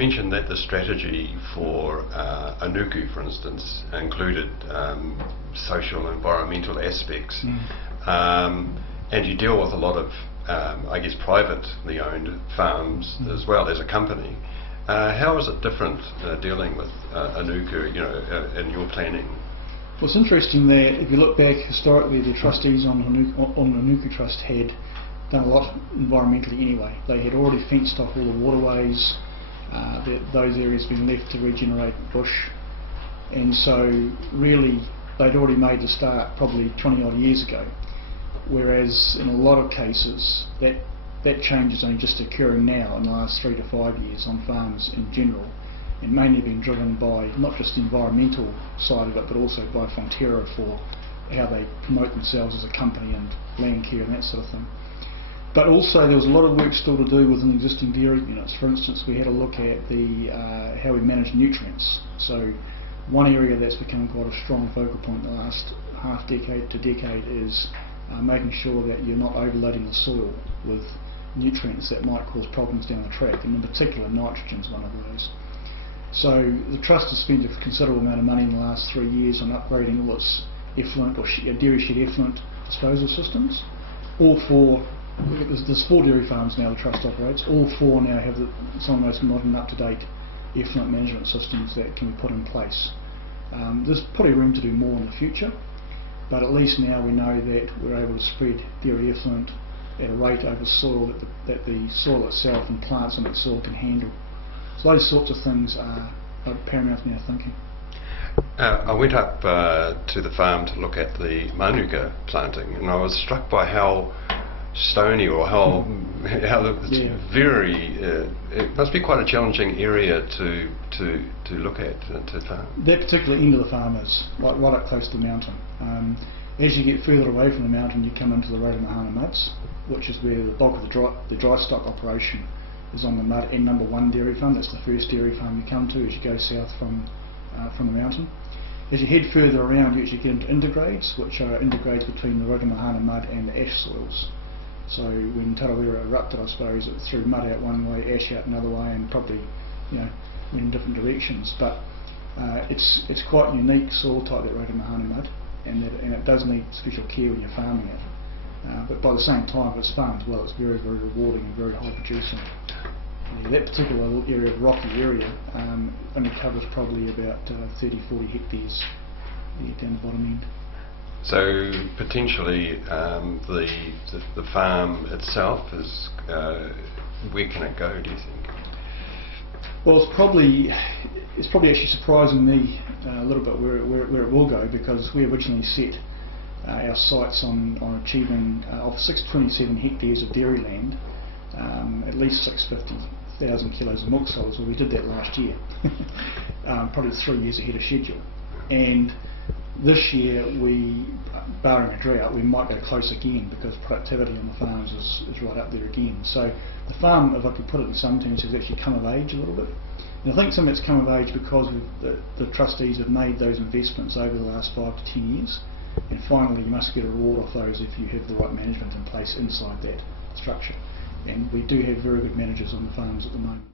mentioned that the strategy for Onuku, for instance, included social and environmental aspects, and you deal with a lot of, I guess, privately owned farms as well as a company. How is it different dealing with Onuku, in your planning? Well, it's interesting that if you look back historically, the trustees on Onuku Trust had done a lot environmentally anyway. They had already fenced off all the waterways, those areas being left to regenerate bush, and so really they'd already made the start probably 20 odd years ago, whereas in a lot of cases that change is only just occurring now in the last 3 to 5 years on farms in general, and mainly being driven by not just the environmental side of it but also by Fonterra for how they promote themselves as a company and land care and that sort of thing. But also there was a lot of work still to do within existing dairy units. For instance, we had a look at how we manage nutrients. So one area that's become quite a strong focal point in the last half decade to decade is making sure that you're not overloading the soil with nutrients that might cause problems down the track, and in particular nitrogen is one of those. So the Trust has spent a considerable amount of money in the last 3 years on upgrading all its effluent or dairy shed effluent disposal systems. All four, there's 4 dairy farms now the Trust operates, all 4 now have some of the most modern up-to-date effluent management systems that can be put in place. There's probably room to do more in the future, but at least now we know that we're able to spread dairy effluent at a rate over soil that the soil itself and plants in that soil can handle. So those sorts of things are paramount in our thinking. I went up to the farm to look at the manuka planting, and I was struck by how stony, or how it's very. It must be quite a challenging area to look at to farm. That particular end of the farm is right up close to the mountain. As you get further away from the mountain, you come into the Rotomahana muds, which is where the bulk of the dry stock operation is on the mud and number 1 dairy farm. That's the first dairy farm you come to as you go south from the mountain. As you head further around, you actually get into intergrades, which are intergrades between the Rotomahana mud and the ash soils. So when Tarawera erupted, I suppose it threw mud out one way, ash out another way, and probably went in different directions. But it's quite unique soil type, that Rotomahana mud, and it does need special care when you're farming it. But by the same time, if it's farmed well, it's very, very rewarding and very high producing. That particular area of rocky area only covers probably about 30-40 hectares down the bottom end. So potentially the farm itself is, where can it go, do you think? Well, it's probably actually surprising me a little bit where it will go, because we originally set our sights on achieving of 627 hectares of dairy land, at least 650,000 kilos of milk solids. Well, we did that last year, probably 3 years ahead of schedule. And this year, barring a drought, we might go close again, because productivity on the farms is right up there again. So the farm, if I could put it in some terms, has actually come of age a little bit. And I think some of it's come of age because the trustees have made those investments over the last 5 to 10 years. And finally, you must get a reward off those if you have the right management in place inside that structure. And we do have very good managers on the farms at the moment.